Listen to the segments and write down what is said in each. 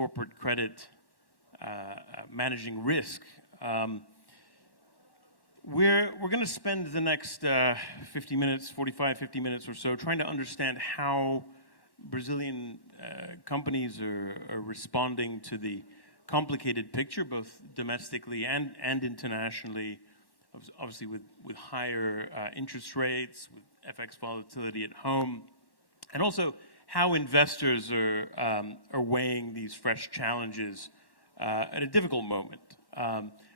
corporate credit, managing risk. We're going to spend the next 50 minutes or so trying to understand how Brazilian companies are responding to the complicated picture, both domestically and internationally, obviously with higher interest rates, with FX volatility at home, and also how investors are weighing these fresh challenges at a difficult moment.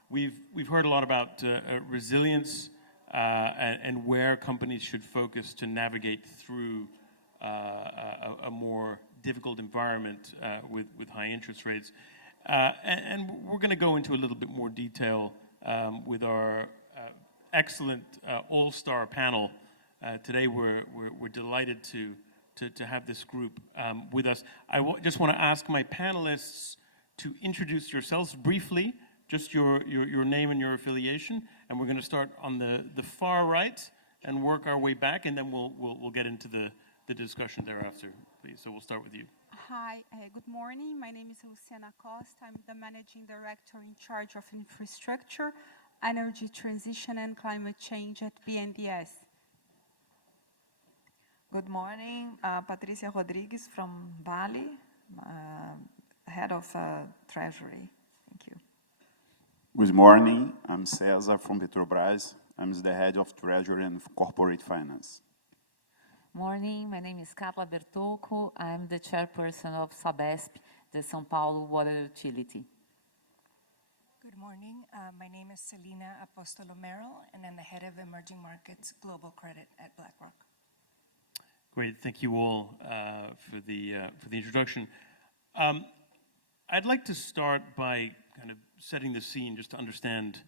We've heard a lot about resilience and where companies should focus to navigate through a more difficult environment with high interest rates. And we're going to go into a little bit more detail with our excellent all-star panel. Today we're delighted to have this group with us. Just want to ask my panelists to introduce yourselves briefly, just your name and your affiliation, and we're going to start on the far right and work our way back, and then we'll get into the discussion thereafter, please. So we'll start with you. Hi, good morning. My name is Luciana Costa. I'm the Managing Director in charge of Infrastructure, Energy Transition and Climate Change at BNDES. Good morning, Patricia Rodrigues from Vale, Head of Treasury. Thank you. Good morning, I'm Cesar from Petrobras. I'm the Head of Treasury and Corporate Finance. Morning, my name is Karla Bertocco. I'm the chairperson of Sabesp, the São Paulo water utility. Good morning, my name is Celina, Apóstolo Merrill, and I'm the head of Emerging Markets Global Credit at BlackRock. Great, thank you all for the introduction. I'd like to start by kind of setting the scene just to understand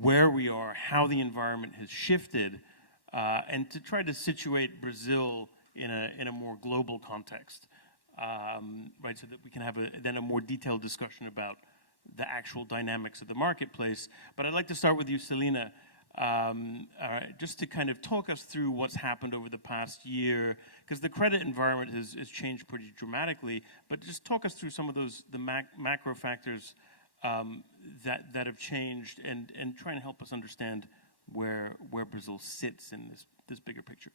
where we are, how the environment has shifted, and to try to situate Brazil in a more global context, right? So that we can have then a more detailed discussion about the actual dynamics of the marketplace. But I'd like to start with you, Celina, just to kind of talk us through what's happened over the past year, because the credit environment has changed pretty dramatically. But just talk us through some of the macro factors that have changed, and try and help us understand where Brazil sits in this bigger picture.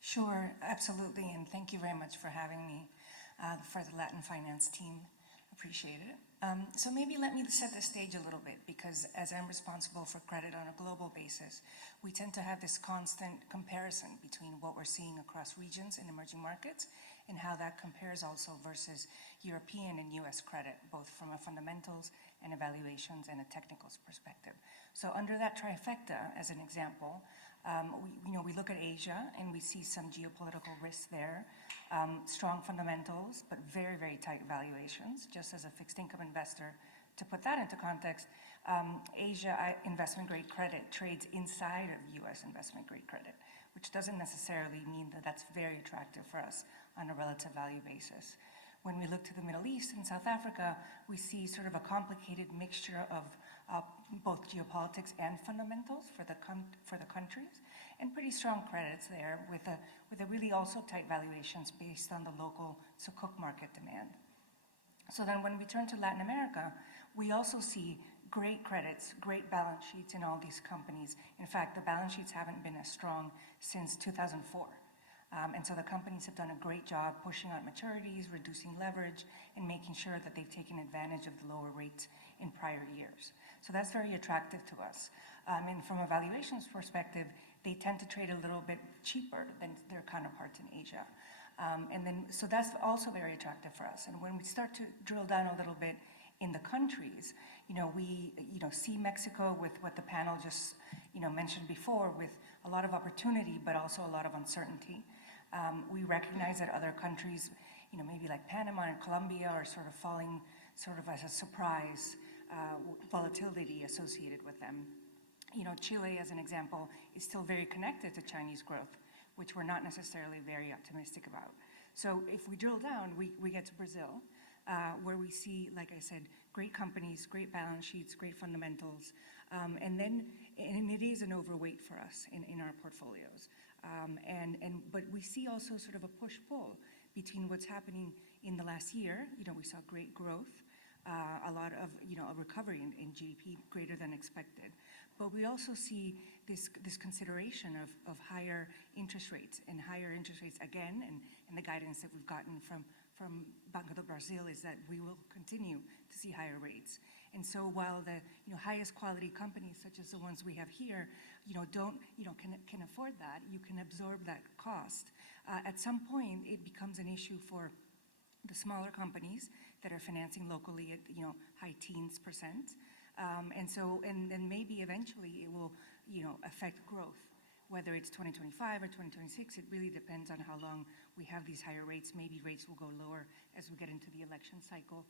Sure, absolutely, and thank you very much for having me for the LatinFinance team. Appreciate it. So maybe let me set the stage a little bit, because as I'm responsible for credit on a global basis, we tend to have this constant comparison between what we're seeing across regions and emerging markets and how that compares also versus European and US credit, both from a fundamentals and evaluations and a technicals perspective. So under that trifecta, as an example, we look at Asia and we see some geopolitical risks there, strong fundamentals, but very, very tight valuations. Just as a fixed income investor, to put that into context, Asia investment grade credit trades inside of US investment grade credit, which doesn't necessarily mean that that's very attractive for us on a relative value basis. When we look to the Middle East and South Africa, we see sort of a complicated mixture of both geopolitics and fundamentals for the countries, and pretty strong credits there with a really also tight valuations based on the local sukuk market demand. So then when we turn to Latin America, we also see great credits, great balance sheets in all these companies. In fact, the balance sheets haven't been as strong since 2004. And so the companies have done a great job pushing out maturities, reducing leverage, and making sure that they've taken advantage of the lower rates in prior years. So that's very attractive to us. And from a valuations perspective, they tend to trade a little bit cheaper than their counterparts in Asia. So that's also very attractive for us. And when we start to drill down a little bit in the countries, we see Mexico with what the panel just mentioned before, with a lot of opportunity, but also a lot of uncertainty. We recognize that other countries, maybe like Panama and Colombia, are sort of falling sort of as a surprise volatility associated with them. Chile, as an example, is still very connected to Chinese growth, which we're not necessarily very optimistic about. So if we drill down, we get to Brazil, where we see, like I said, great companies, great balance sheets, great fundamentals, and it is an overweight for us in our portfolios. But we see also sort of a push-pull between what's happening in the last year, we saw great growth, a lot of, a recovery in GDP greater than expected. But we also see this consideration of higher interest rates and higher interest rates again, and the guidance that we've gotten from Banco do Brasil is that we will continue to see higher rates. And so while the highest quality companies, such as the ones we have here, can afford that, you can absorb that cost. At some point, it becomes an issue for the smaller companies that are financing locally at high teens %. And then maybe eventually it will affect growth. Whether it's 2025 or 2026, it really depends on how long we have these higher rates. Maybe rates will go lower as we get into the election cycle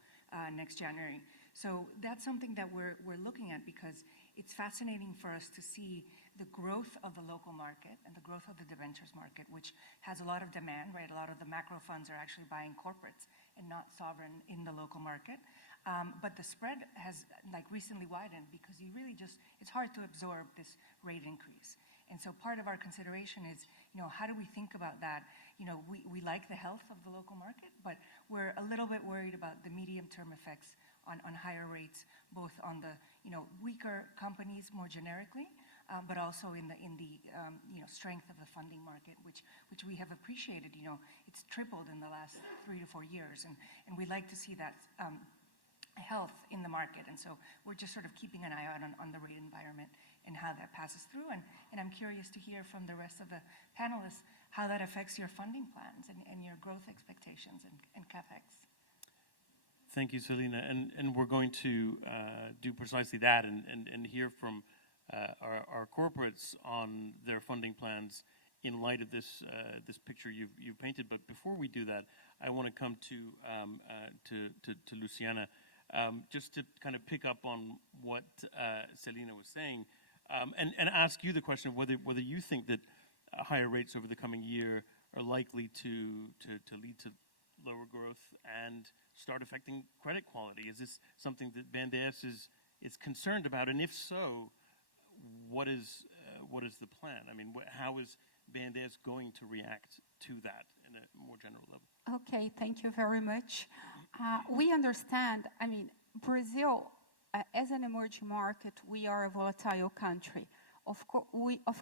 next January. So that's something that we're looking at, because it's fascinating for us to see the growth of the local market and the growth of the debentures market, which has a lot of demand, right? A lot of the macro funds are actually buying corporates and not sovereign in the local market. But the spread has recently widened, because it's hard to absorb this rate increase. And so part of our consideration is, how do we think about that? We like the health of the local market, but we're a little bit worried about the medium-term effects on higher rates, both on the weaker companies more generically, but also in the strength of the funding market, which we have appreciated. It's tripled in the last 3 to 4 years, and we like to see that health in the market. And so we're just sort of keeping an eye out on the rate environment and how that passes through. And I'm curious to hear from the rest of the panelists how that affects your funding plans and your growth expectations and CapEx. Thank you, Celina. And we're going to do precisely that and hear from our corporates on their funding plans in light of this picture you've painted. But before we do that, I want to come to Luciana, just to kind of pick up on what Celina was saying, and ask you the question of whether you think that higher rates over the coming year are likely to lead to lower growth and start affecting credit quality. Is this something that BNDES is concerned about? And if so, what is the plan? I mean, how is BNDES going to react to that in a more general level? Okay, thank you very much. We understand, Brazil, as an emerging market, we are a volatile country. Of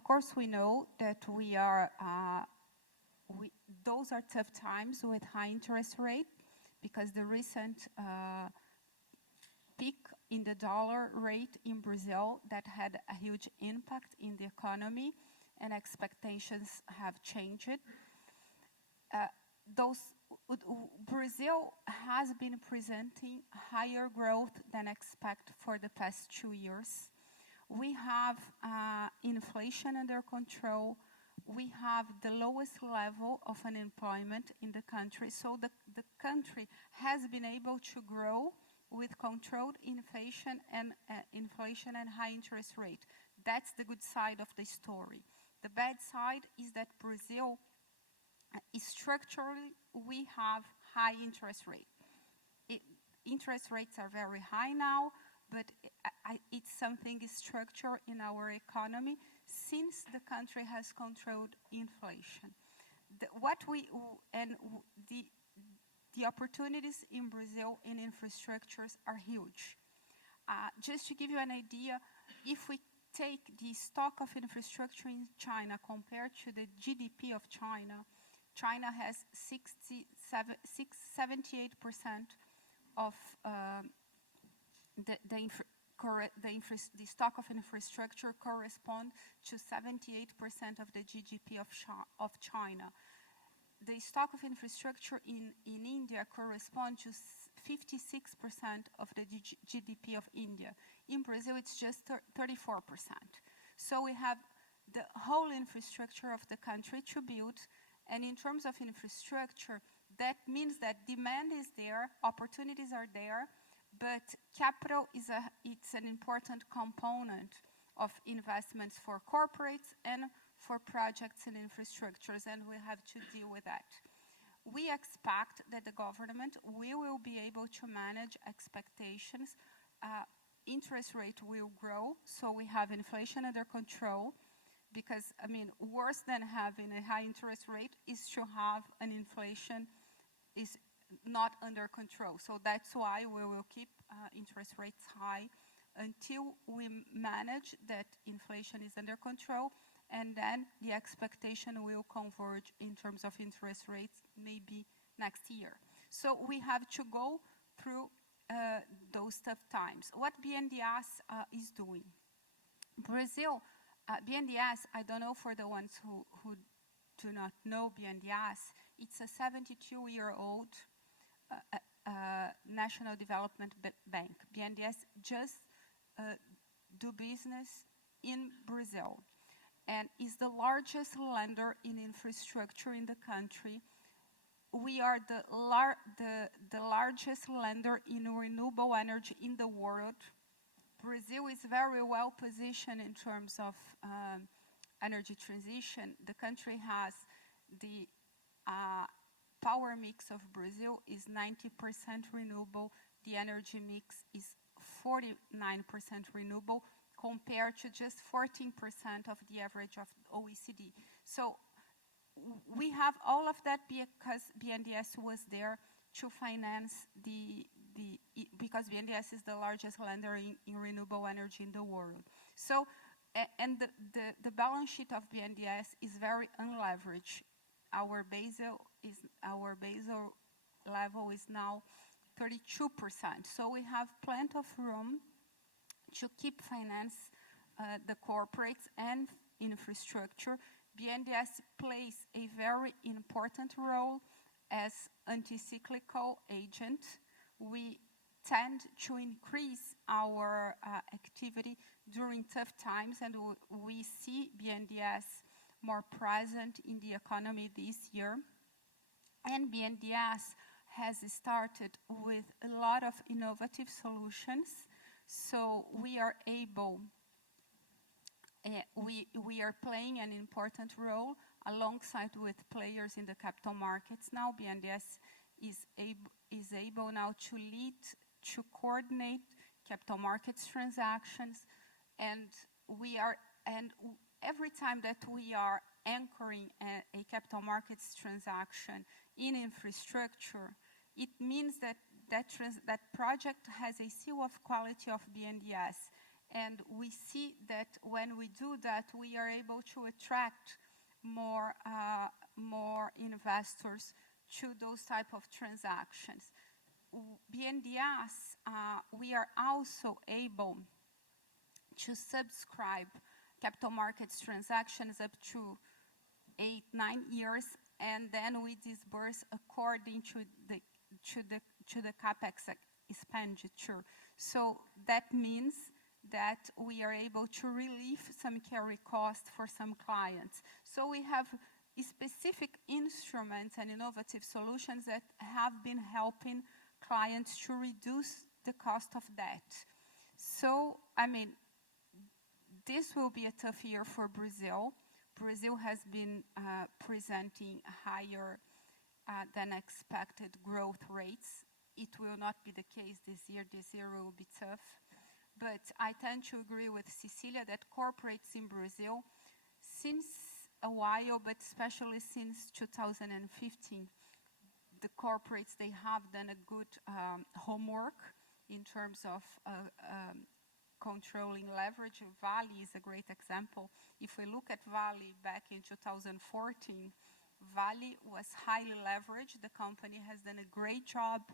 course, we know that those are tough times with high interest rate, because the recent peak in the dollar rate in Brazil that had a huge impact in the economy, and expectations have changed. Brazil has been presenting higher growth than expected for the past 2 years. We have inflation under control. We have the lowest level of unemployment in the country. So the country has been able to grow with controlled inflation and high interest rate. That's the good side of the story. The bad side is that Brazil, structurally, we have high interest rate. Interest rates are very high now, but it's something structural in our economy since the country has controlled inflation. The opportunities in Brazil in infrastructures are huge. Just to give you an idea, if we take the stock of infrastructure in China compared to the GDP of China, China has 78% of the stock of infrastructure correspond to 78% of the GDP of China. The stock of infrastructure in India corresponds to 56% of the GDP of India. In Brazil, it's just 34%. So we have the whole infrastructure of the country to build. And in terms of infrastructure, that means that demand is there, opportunities are there, but capital it's an important component of investments for corporates and for projects and infrastructures, and we have to deal with that. We expect that the government will be able to manage expectations. Interest rate will grow, so we have inflation under control, because, worse than having a high interest rate is to have an inflation is not under control. So that's why we will keep interest rates high until we manage that inflation is under control, and then the expectation will converge in terms of interest rates maybe next year. So we have to go through those tough times. What BNDES is doing. Brazil, BNDES, I don't know for the ones who do not know BNDES, it's a 72-year-old national development bank. BNDES just do business in Brazil and is the largest lender in infrastructure in the country. We are the largest lender in renewable energy in the world. Brazil is very well positioned in terms of energy transition. The country has the power mix of Brazil is 90% renewable. The energy mix is 49% renewable compared to just 14% of the average of OECD. So we have all of that because BNDES was there to finance because BNDES is the largest lender in renewable energy in the world. So, and the balance sheet of BNDES is very unleveraged. Our Basel level is now 32%. So we have plenty of room to keep finance the corporates and infrastructure. BNDES plays a very important role as anti-cyclical agent. We tend to increase our activity during tough times, and we see BNDES more present in the economy this year. And BNDES has started with a lot of innovative solutions, so we are able, we are playing an important role alongside with players in the capital markets. Now BNDES is able now to lead, to coordinate capital markets transactions, and every time that we are anchoring a capital markets transaction in infrastructure, it means that that project has a seal of quality of BNDES. And we see that when we do that, we are able to attract more investors to those type of transactions. BNDES, we are also able to subscribe capital markets transactions up to 8-9 years, and then we disburse according to the capex expenditure. So that means that we are able to relieve some carry cost for some clients. So we have specific instruments and innovative solutions that have been helping clients to reduce the cost of debt. So, I mean, this will be a tough year for Brazil. Brazil has been presenting higher than expected growth rates. It will not be the case this year. This year will be tough. But I tend to agree with Cecilia that corporates in Brazil, since a while, but especially since 2015, the corporates, they have done a good homework in terms of controlling leverage. Vale is a great example. If we look at Vale back in 2014, Vale was highly leveraged. The company has done a great job.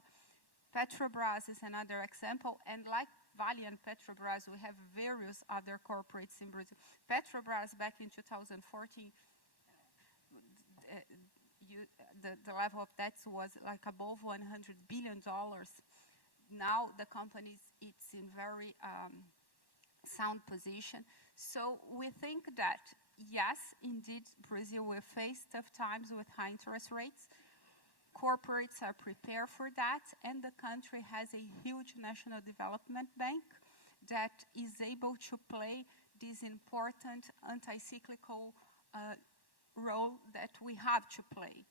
Petrobras is another example. And like Vale and Petrobras, we have various other corporates in Brazil. Petrobras back in 2014, the level of debt was like above $100 billion. Now the company it's in very sound position. So we think that, yes, indeed, Brazil will face tough times with high interest rates. Corporates are prepared for that, and the country has a huge national development bank that is able to play this important anti-cyclical role that we have to play.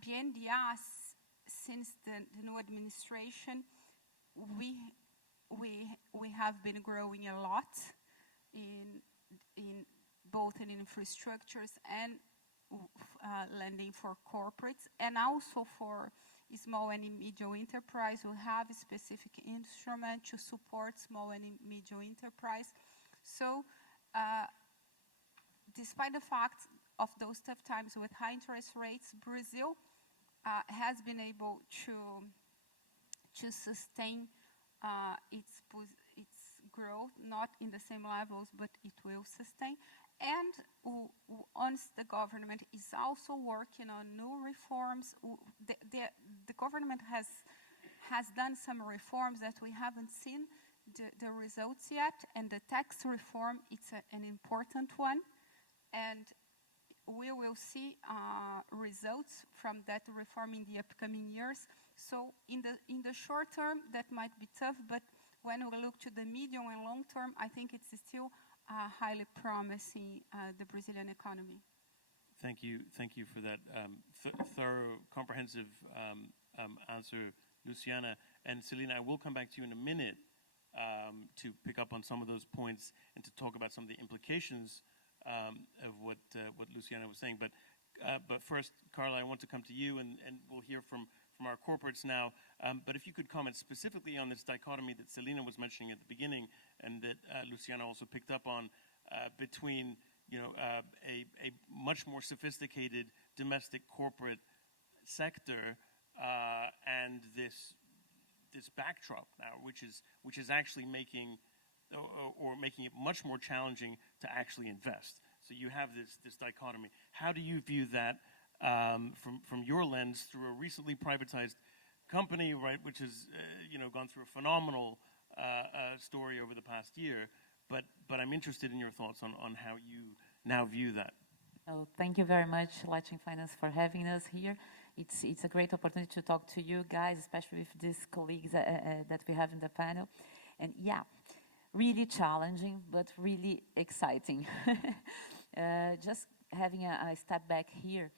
BNDES, since the new administration, we have been growing a lot in both in infrastructures and lending for corporates, and also for small and medium enterprise. We have a specific instrument to support small and medium enterprise. So despite the fact of those tough times with high interest rates, Brazil has been able to sustain its growth, not in the same levels, but it will sustain. And once the government is also working on new reforms, the government has done some reforms that we haven't seen the results yet, and the tax reform, it's an important one. And we will see results from that reform in the upcoming years. So in the short term, that might be tough, but when we look to the medium and long term, I think it's still highly promising, the Brazilian economy. Thank you for that thorough, comprehensive answer, Luciana. And Celina, I will come back to you in a minute to pick up on some of those points and to talk about some of the implications of what Luciana was saying. But first, Karla, I want to come to you, and we'll hear from our corporates now. But if you could comment specifically on this dichotomy that Celina was mentioning at the beginning, and that Luciana also picked up on, between a much more sophisticated domestic corporate sector and this backdrop now, which is actually making it much more challenging to actually invest. So you have this dichotomy. How do you view that from your lens through a recently privatized company, right, which has gone through a phenomenal story over the past year? But I'm interested in your thoughts on how you now view that. Oh, thank you very much, LatinFinance, for having us here. It's a great opportunity to talk to you guys, especially with these colleagues that we have in the panel. And yeah, really challenging, but really exciting. Just having a step back here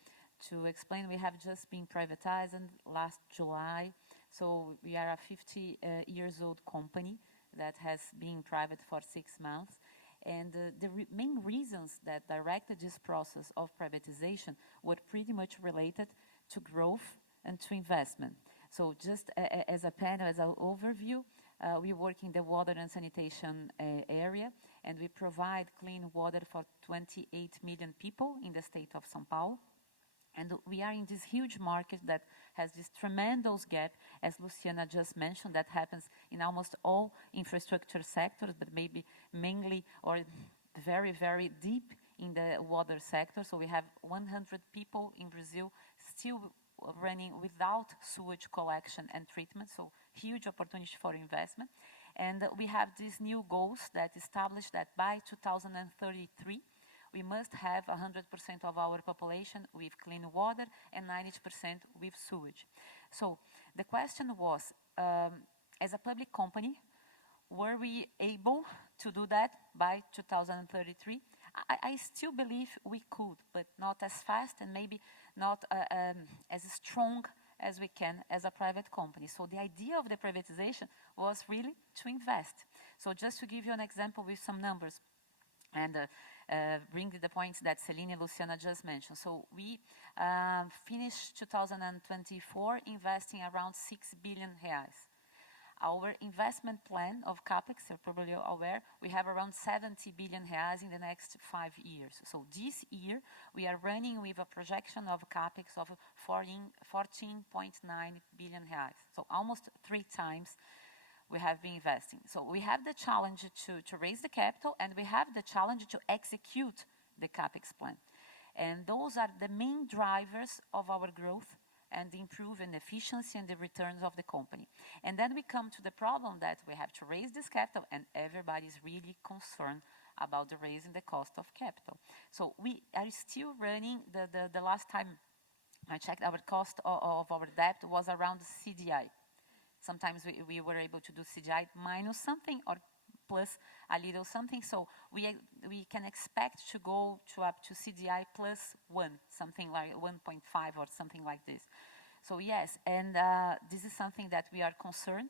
to explain, we have just been privatized last July. So we are a 50 years old company that has been private for 6 months. And the main reasons that directed this process of privatization were pretty much related to growth and to investment. So just as a panel, as an overview, we work in the water and sanitation area, and we provide clean water for 28 million people in the state of São Paulo. And we are in this huge market that has this tremendous gap, as Luciana just mentioned, that happens in almost all infrastructure sectors, but maybe mainly or very, very deep in the water sector. So we have 100 people in Brazil still running without sewage collection and treatment, so huge opportunity for investment. And we have these new goals that establish that by 2033, we must have 100% of our population with clean water and 90% with sewage. So the question was, as a public company, were we able to do that by 2033? I still believe we could, but not as fast and maybe not as strong as we can as a private company. So the idea of the privatization was really to invest. So just to give you an example with some numbers, and bring the points that Celina and Luciana just mentioned. So we finished 2024 investing around 6 billion reais. Our investment plan of CapEx, you're probably aware, we have around 70 billion reais in the next 5 years. So this year, we are running with a projection of CapEx of 14.9 billion reais. So almost 3 times we have been investing. So we have the challenge to raise the capital, and we have the challenge to execute the CapEx plan. And those are the main drivers of our growth and the improving efficiency and the returns of the company. And then we come to the problem that we have to raise this capital, and everybody's really concerned about the raising the cost of capital. So we are still running, the last time I checked, our cost of our debt was around CDI. Sometimes we were able to do CDI minus something or plus a little something. So we can expect to go up to CDI plus 1, something like 1.5 or something like this. So yes, and this is something that we are concerned.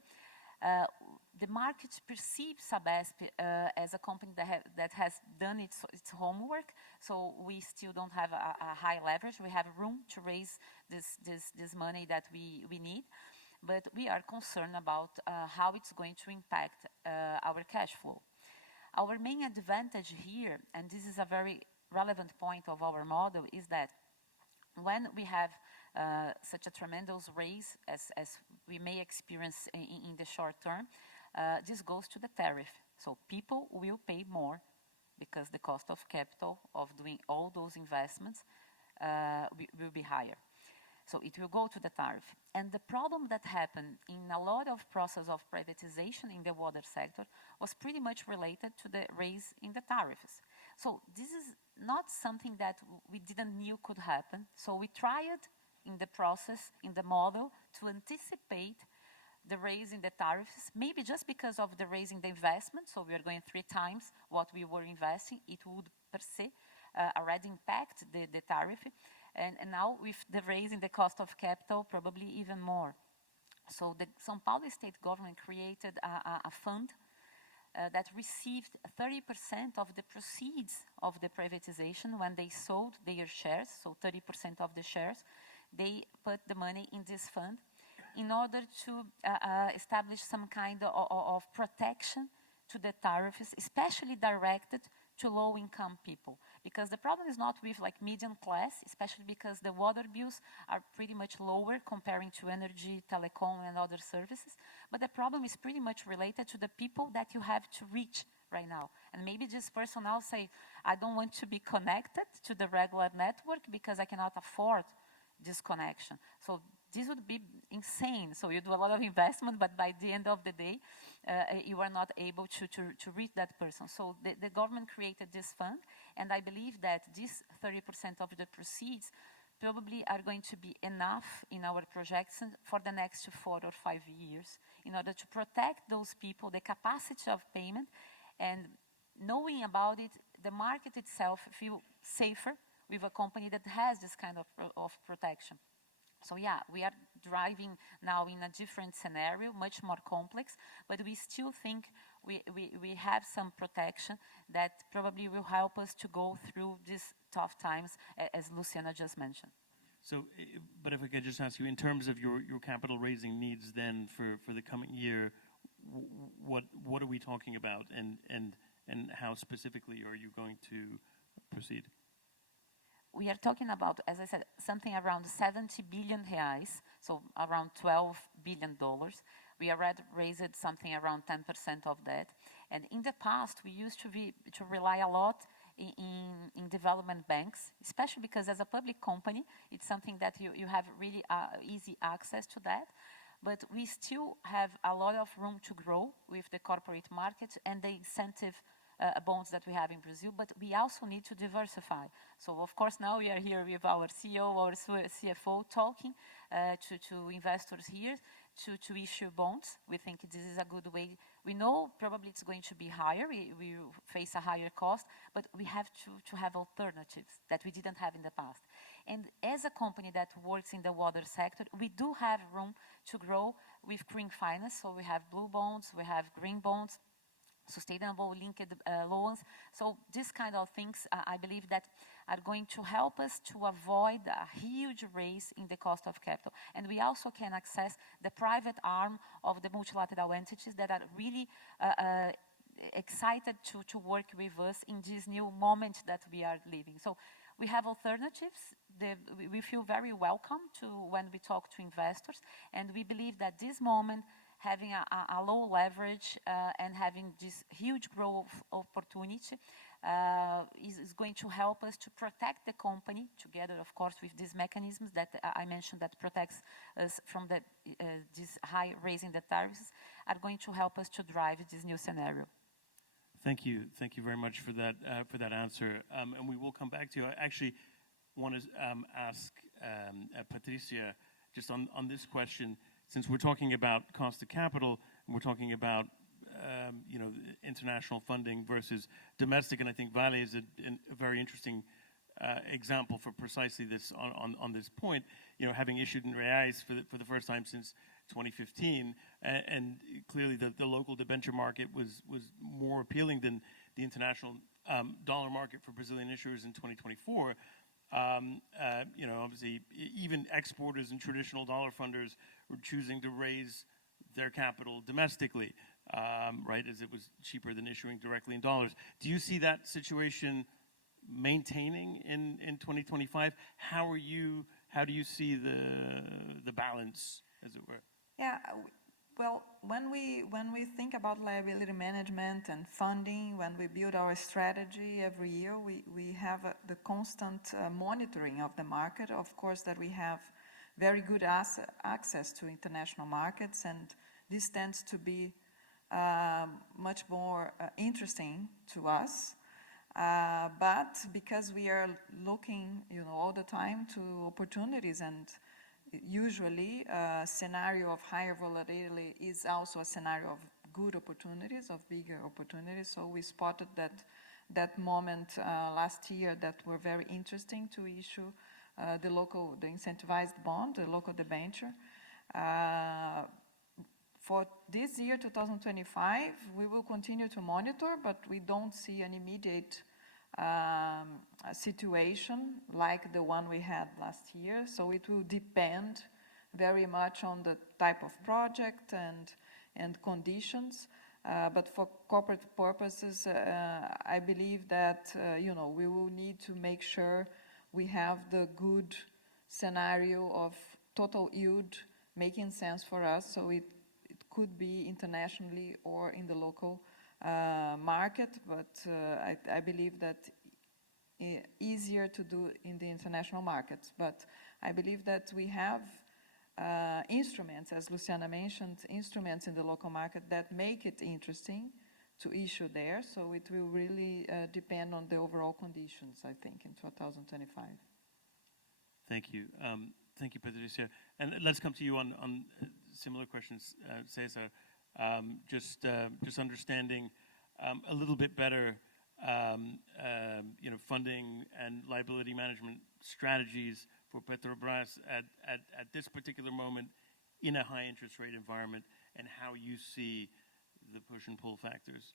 the market perceives Sabesp as a company that has done its homework, so we still don't have a high leverage. We have room to raise this money that we need, but we are concerned about how it's going to impact our cash flow. Our main advantage here, and this is a very relevant point of our model, is that when we have such a tremendous raise as we may experience in the short term, this goes to the tariff. So people will pay more because the cost of capital of doing all those investments will be higher. So it will go to the tariff. And the problem that happened in a lot of process of privatization in the water sector was pretty much related to the raise in the tariffs. So this is not something that we didn't knew could happen. So we tried in the process, in the model, to anticipate the raise in the tariffs, maybe just because of the raise in the investment. So we are going 3 times what we were investing. It would per se already impact the tariff. And now with the raise in the cost of capital, probably even more. So the São Paulo state government created a fund that received 30% of the proceeds of the privatization when they sold their shares, so 30% of the shares. They put the money in this fund in order to establish some kind of protection to the tariffs, especially directed to low-income people. Because the problem is not with like medium class, especially because the water bills are pretty much lower comparing to energy, telecom, and other services. But the problem is pretty much related to the people that you have to reach right now. And maybe this person now say, I don't want to be connected to the regular network because I cannot afford this connection. So this would be insane. So you do a lot of investment, but by the end of the day, you are not able to reach that person. So the government created this fund, and I believe that this 30% of the proceeds probably are going to be enough in our projections for the next 4 or 5 years in order to protect those people, the capacity of payment, and knowing about it, the market itself feel safer with a company that has this kind of protection. So yeah, we are driving now in a different scenario, much more complex, but we still think we have some protection that probably will help us to go through these tough times, as Luciana just mentioned. So, but if I could just ask you, in terms of your capital raising needs then for the coming year, what are we talking about, and how specifically are you going to proceed? We are talking about, as I said, something around 70 billion reais, so around $12 billion. We already raised something around 10% of that. And in the past, we used to rely a lot in development banks, especially because as a public company, it's something that you have really easy access to that. But we still have a lot of room to grow with the corporate market and the incentive bonds that we have in Brazil, but we also need to diversify. So of course now we are here with our CEO, our CFO talking to investors here to issue bonds. We think this is a good way. We know probably it's going to be higher, we face a higher cost, but we have to have alternatives that we didn't have in the past. And as a company that works in the water sector, we do have room to grow with green finance. So we have blue bonds, we have green bonds, sustainable linked loans. So these kind of things, I believe that are going to help us to avoid a huge raise in the cost of capital. And we also can access the private arm of the multilateral entities that are really excited to work with us in this new moment that we are living. So we have alternatives. We feel very welcome when we talk to investors. And we believe that this moment, having a low leverage and having this huge growth opportunity is going to help us to protect the company together, of course, with these mechanisms that I mentioned that protects us from this high raising the tariffs, are going to help us to drive this new scenario. Thank you very much for that answer, and we will come back to you. I actually want to ask Patricia just on this question. Since we're talking about cost of capital, and we're talking about international funding versus domestic, and I think Vale is a very interesting example for precisely this on this point. Having issued in reais for the first time since 2015, and clearly the local debenture market was more appealing than the international dollar market for Brazilian issuers in 2024. Obviously, even exporters and traditional dollar funders were choosing to raise their capital domestically, right, as it was cheaper than issuing directly in dollars. Do you see that situation maintaining in 2025? How do you see the balance, as it were? Yeah, well, when we think about liability management and funding, when we build our strategy every year, we have the constant monitoring of the market. Of course, that we have very good access to international markets, and this tends to be much more interesting to us. But because we are looking, all the time to opportunities, and usually a scenario of higher volatility is also a scenario of good opportunities, of bigger opportunities. So we spotted that moment last year that were very interesting to issue the incentivized bond, the local debenture. For this year, 2025, we will continue to monitor, but we don't see an immediate situation like the one we had last year. So it will depend very much on the type of project and conditions. But for corporate purposes, I believe that we will need to make sure we have the good scenario of total yield making sense for us. So it could be internationally or in the local market, but I believe that easier to do in the international markets. But I believe that we have instruments, as Luciana mentioned, instruments in the local market that make it interesting to issue there. So it will really depend on the overall conditions, I think, in 2025. Thank you. Thank you, Patricia. And let's come to you on similar questions, Cesar. Just understanding a little bit better, funding and liability management strategies for Petrobras at this particular moment in a high interest rate environment, and how you see the push and pull factors.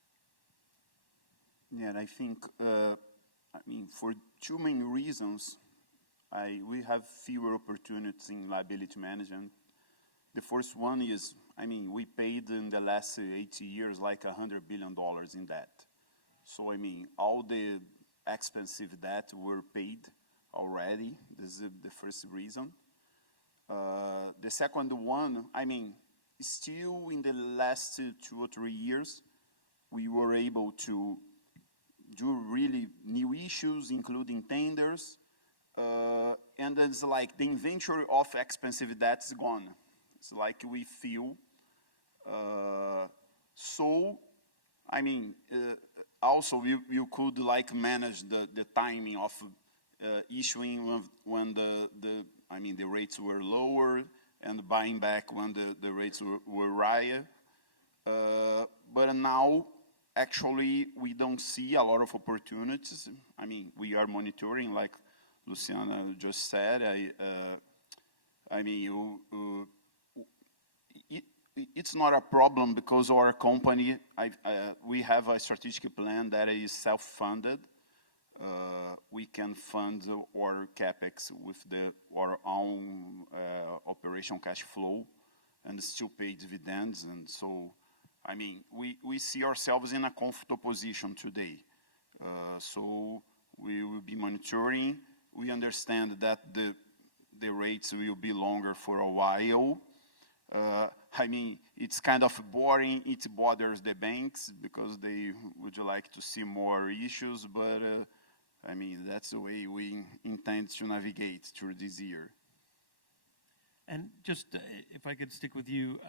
Yeah, and I think, for two main reasons, we have fewer opportunities in liability management. The first one is, we paid in the last 80 years like $100 billion in debt. So, all the expensive debt were paid already. This is the first reason. The second one, still in the last 2 or 3 years, we were able to do really new issues, including tenders. And it's like the inventory of expensive debt is gone. It's like we feel. Also you could manage the timing of issuing when the rates were lower, and buying back when the rates were higher. But now, actually, we don't see a lot of opportunities. We are monitoring, like Luciana just said. It's not a problem because our company, we have a strategic plan that is self-funded. We can fund our capex with our own operational cash flow and still pay dividends. And so, we see ourselves in a comfortable position today. So we will be monitoring. We understand that the rates will be longer for a while. It's kind of boring. It bothers the banks because they would like to see more issues, but that's the way we intend to navigate through this year. And just if I could stick with you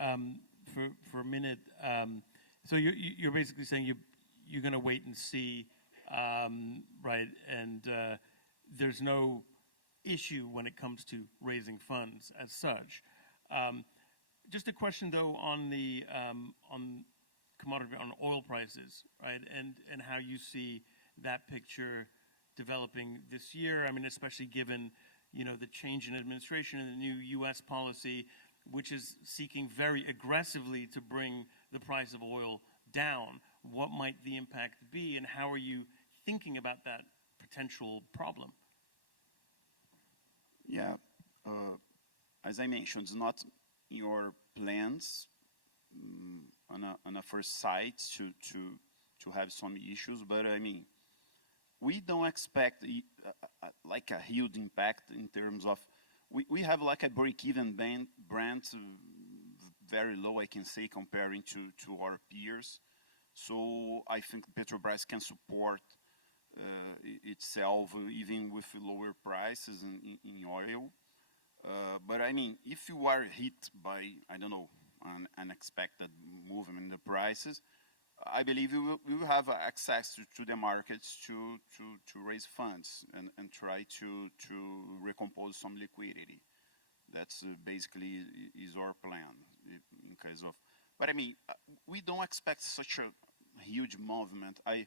for a minute. So you're basically saying you're going to wait and see, right? And there's no issue when it comes to raising funds as such. Just a question though on commodity, on oil prices, right? And how you see that picture developing this year. Especially given the change in administration and the new U.S. policy. which is seeking very aggressively to bring the price of oil down. What might the impact be, and how are you thinking about that potential problem? Yeah, as I mentioned, it's not in your plans on a first sight to have some issues, but I mean, we don't expect like a huge impact in terms of, we have like a break-even brand, very low, I can say, comparing to our peers. So I think Petrobras can support itself even with lower prices in oil. But I mean, if you are hit by, I don't know, an unexpected movement in the prices, I believe we will have access to the markets to raise funds and try to recompose some liquidity. That's basically is our plan in case of. But I mean, we don't expect such a huge movement. I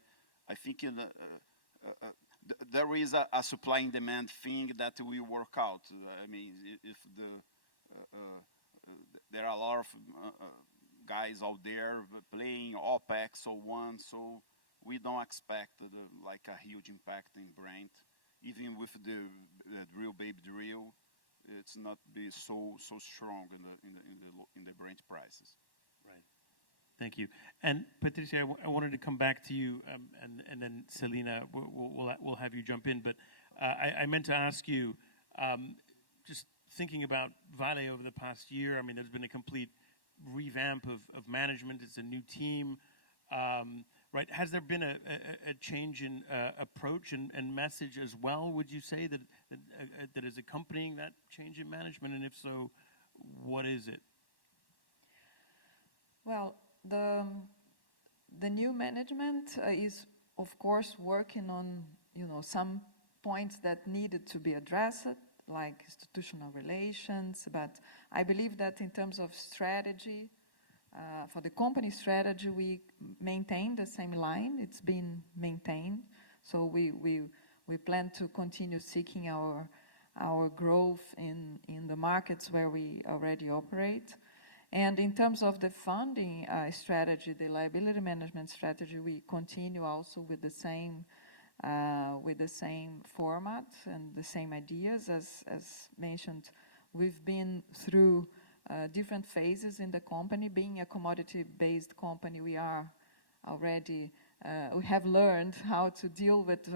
think there is a supply and demand thing that will work out. I mean, if there are a lot of guys out there playing OPEC, so on, so we don't expect like a huge impact in Brent. Even with the drill baby drill, it's not be so strong in the Brent prices. Right. Thank you. And Patricia, I wanted to come back to you, and then Celina, we'll have you jump in. But I meant to ask you, just thinking about Vale over the past year. I mean, there's been a complete revamp of management. It's a new team, right? Has there been a change in approach and message as well? Would you say that is accompanying that change in management? And if so, what is it? Well, the new management is, of course, working on some points that needed to be addressed, like institutional relations. But I believe that in terms of strategy, for the company strategy, we maintain the same line. It's been maintained. So we plan to continue seeking our growth in the markets where we already operate. And in terms of the funding strategy, the liability management strategy, we continue also with the same format and the same ideas. As mentioned, we've been through different phases in the company. Being a commodity-based company, we are already we have learned how to deal with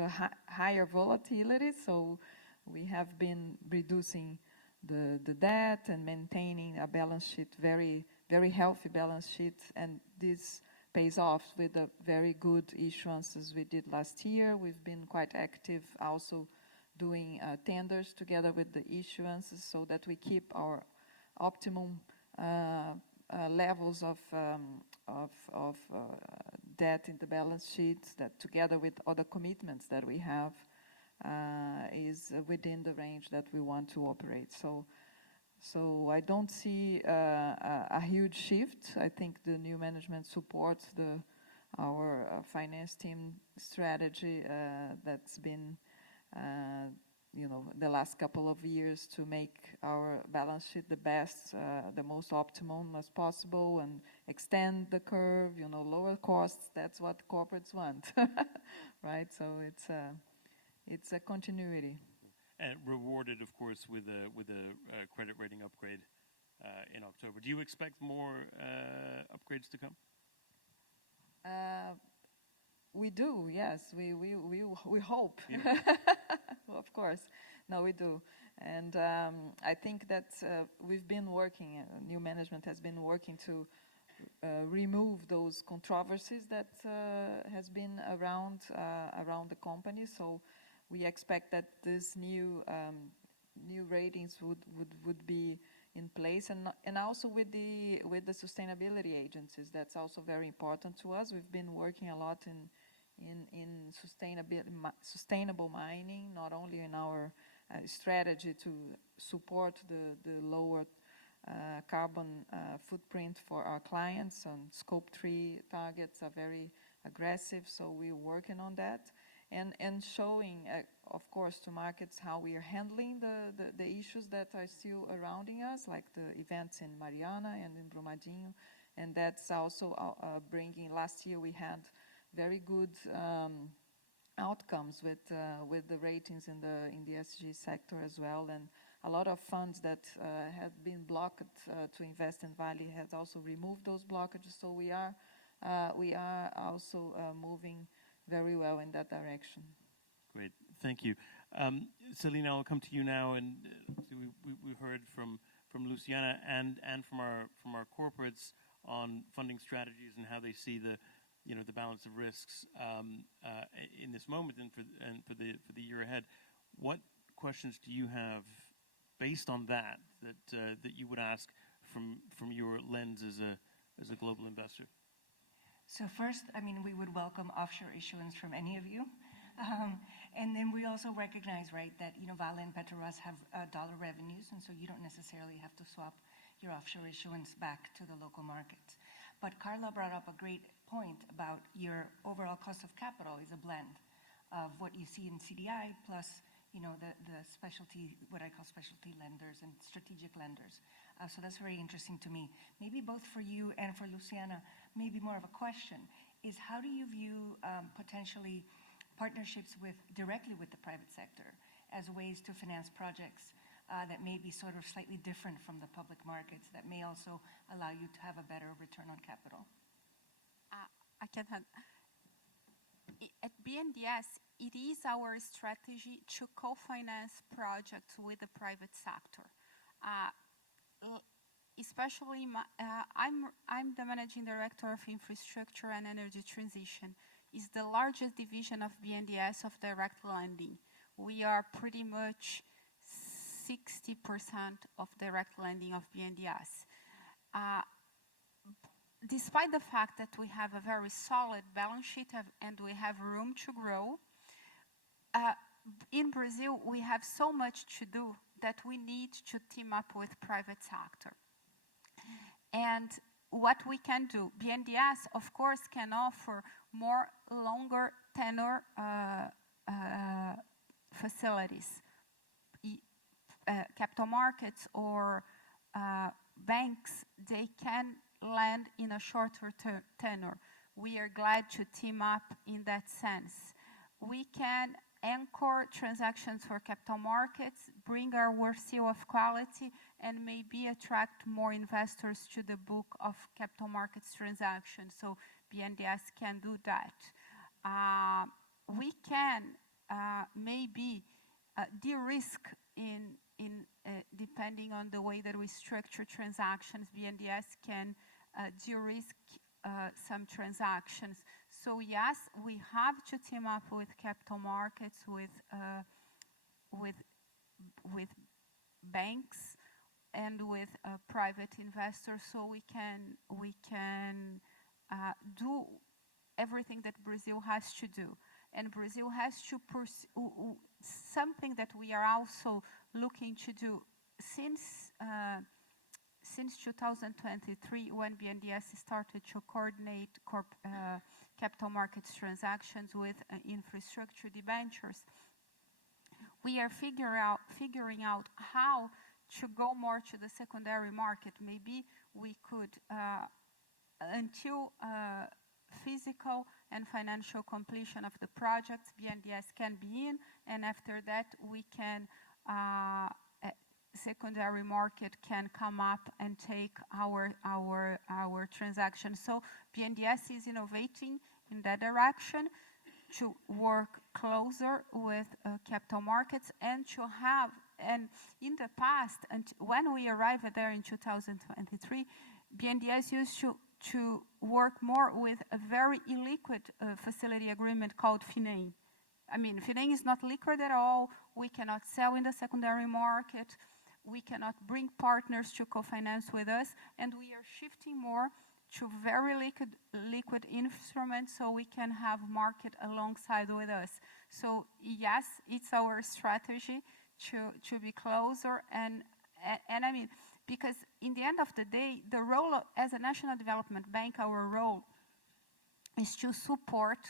higher volatility. So we have been reducing the debt and maintaining a balance sheet, very, very healthy balance sheet, and this pays off with the very good issuances we did last year. We've been quite active also doing tenders together with the issuances so that we keep our optimum levels of debt in the balance sheet, that together with other commitments that we have is within the range that we want to operate. So I don't see a huge shift. I think the new management supports our finance team strategy that's been, the last couple of years to make our balance sheet the best, the most optimum as possible, and extend the curve, lower costs. That's what corporates want, right? So it's a continuity. And rewarded, of course, with a credit rating upgrade in October. Do you expect more upgrades to come? We do, yes. We hope. Yeah. Of course. No, we do. And I think that we've been working, new management has been working to remove those controversies that has been around the company. So we expect that this new ratings would be in place, and also with the sustainability agencies. That's also very important to us. We've been working a lot in sustainable mining, not only in our strategy to support the lower carbon footprint for our clients. And Scope 3 targets are very aggressive, so we're working on that. And showing of course, to markets how we are handling the issues that are still surrounding us, like the events in Mariana and in Brumadinho. And that's also bringing, last year we had very good outcomes with the ratings in the ESG sector as well. And a lot of funds that had been blocked to invest in Vale has also removed those blockages. So we are also moving very well in that direction. Great, thank you. Celina, I'll come to you now, and we heard from Luciana and from our corporates on funding strategies and how they see the balance of risks in this moment and for the year ahead. What questions do you have based on that you would ask from your lens as a global investor? So first, I mean, we would welcome offshore issuance from any of you. And then we also recognize, right, that, Vale and Petrobras have dollar revenues, and so you don't necessarily have to swap your offshore issuance back to the local markets. But Karla brought up a great point about your overall cost of capital is a blend of what you see in CDI plus, the specialty, what I call specialty lenders and strategic lenders. So that's very interesting to me. Maybe both for you and for Luciana, maybe more of a question, is how do you view potentially partnerships directly with the private sector as ways to finance projects that may be sort of slightly different from the public markets that may also allow you to have a better return on capital? I can add. At BNDES, it is our strategy to co-finance projects with the private sector. Especially, I'm the managing director of infrastructure and energy transition. It's the largest division of BNDES of direct lending. We are pretty much 60% of direct lending of BNDES. Despite the fact that we have a very solid balance sheet and we have room to grow, in Brazil we have so much to do that we need to team up with private sector. And what we can do, BNDES of course can offer more longer tenor facilities. Capital markets or banks, they can lend in a shorter tenor. We are glad to team up in that sense. We can anchor transactions for capital markets, bring our seal of quality, and maybe attract more investors to the book of capital markets transactions. So BNDES can do that. We can maybe de-risk depending on the way that we structure transactions. BNDES can de-risk some transactions. So yes, we have to team up with capital markets, with banks, and with private investors, so we can do everything that Brazil has to do. And Brazil has to pursue something that we are also looking to do since 2023, when BNDES started to coordinate capital markets transactions with infrastructure debentures. We are figuring out how to go more to the secondary market. Maybe we could, until physical and financial completion of the projects, BNDES can be in, and after that we can, secondary market can come up and take our transactions. So BNDES is innovating in that direction to work closer with capital markets and to have, and in the past, and when we arrived there in 2023, BNDES used to work more with a very illiquid facility agreement called FINEM. I mean, FINEM is not liquid at all. We cannot sell in the secondary market. We cannot bring partners to co-finance with us, and we are shifting more to very liquid instruments so we can have market alongside with us. So yes, it's our strategy to be closer, and I mean, because in the end of the day, the role as a national development bank, our role is to support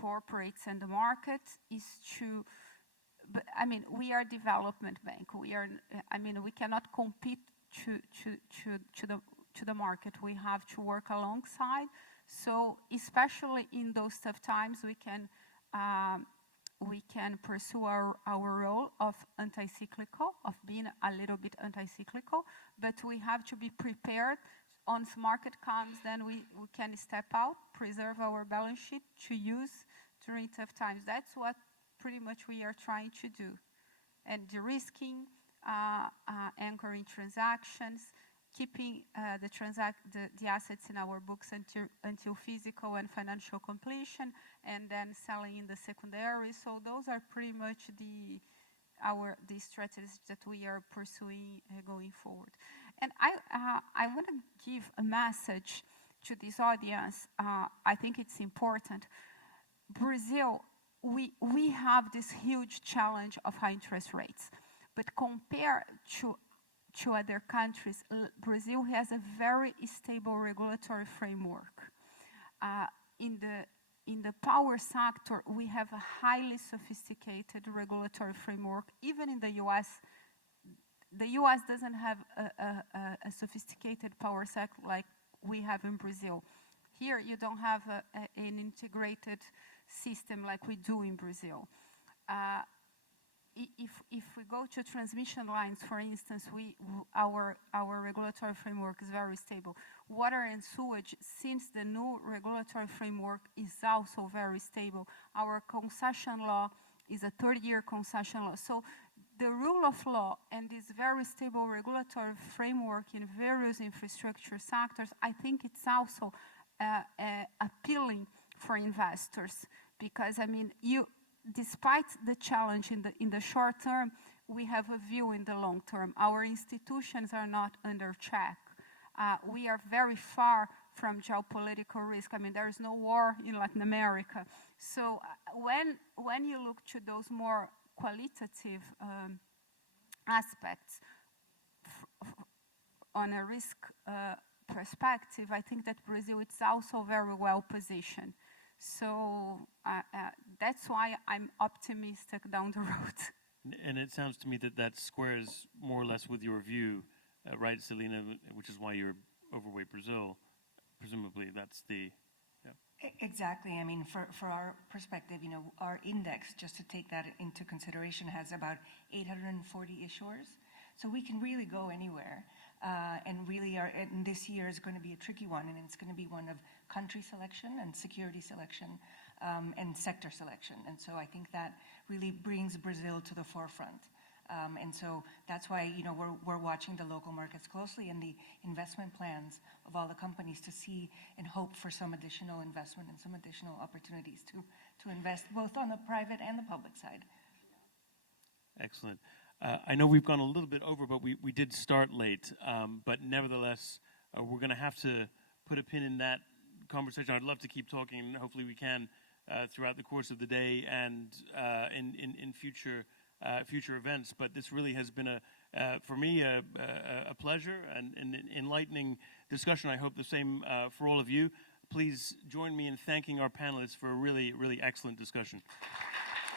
corporates and the market is to, but I mean, we are a development bank. We are, I mean, we cannot compete to the market. We have to work alongside. So especially in those tough times, we can pursue our role of anti-cyclical, of being a little bit anti-cyclical, but we have to be prepared. Once market comes, then we can step out, preserve our balance sheet to use during tough times. That's what pretty much we are trying to do. And de-risking, anchoring transactions, keeping the assets in our books until physical and financial completion, and then selling in the secondary. So those are pretty much the strategies that we are pursuing going forward. And I want to give a message to this audience. I think it's important. Brazil, we have this huge challenge of high interest rates, but compared to other countries, Brazil has a very stable regulatory framework. In the power sector, we have a highly sophisticated regulatory framework. Even in the U.S., the U.S. doesn't have a sophisticated power sector like we have in Brazil. Here, you don't have an integrated system like we do in Brazil. If we go to transmission lines, for instance, our regulatory framework is very stable. Water and sewage, since the new regulatory framework is also very stable. Our concession law is a 30-year concession law. So the rule of law and this very stable regulatory framework in various infrastructure sectors, I think it's also appealing for investors because, I mean, despite the challenge in the short term, we have a view in the long term. Our institutions are not under check. We are very far from geopolitical risk. I mean, there is no war in Latin America. So when you look to those more qualitative aspects on a risk perspective, I think that Brazil is also very well positioned. So that's why I'm optimistic down the road. And it sounds to me that squares more or less with your view, right, Celina, which is why you're overweight Brazil. Presumably that's the... Yeah. Exactly. I mean, for our perspective, you know, our index, just to take that into consideration, has about 840 issuers. So we can really go anywhere. And really, and this year is going to be a tricky one, and it's going to be one of country selection and security selection and sector selection. And so I think that really brings Brazil to the forefront. And so that's why, you know, we're watching the local markets closely and the investment plans of all the companies to see and hope for some additional investment and some additional opportunities to invest both on the private and the public side. Excellent. I know we've gone a little bit over, but we did start late. But nevertheless, we're going to have to put a pin in that conversation. I'd love to keep talking, and hopefully we can throughout the course of the day and in future events. But this really has been for me a pleasure and an enlightening discussion. I hope the same for all of you. Please join me in thanking our panelists for a really, really excellent discussion.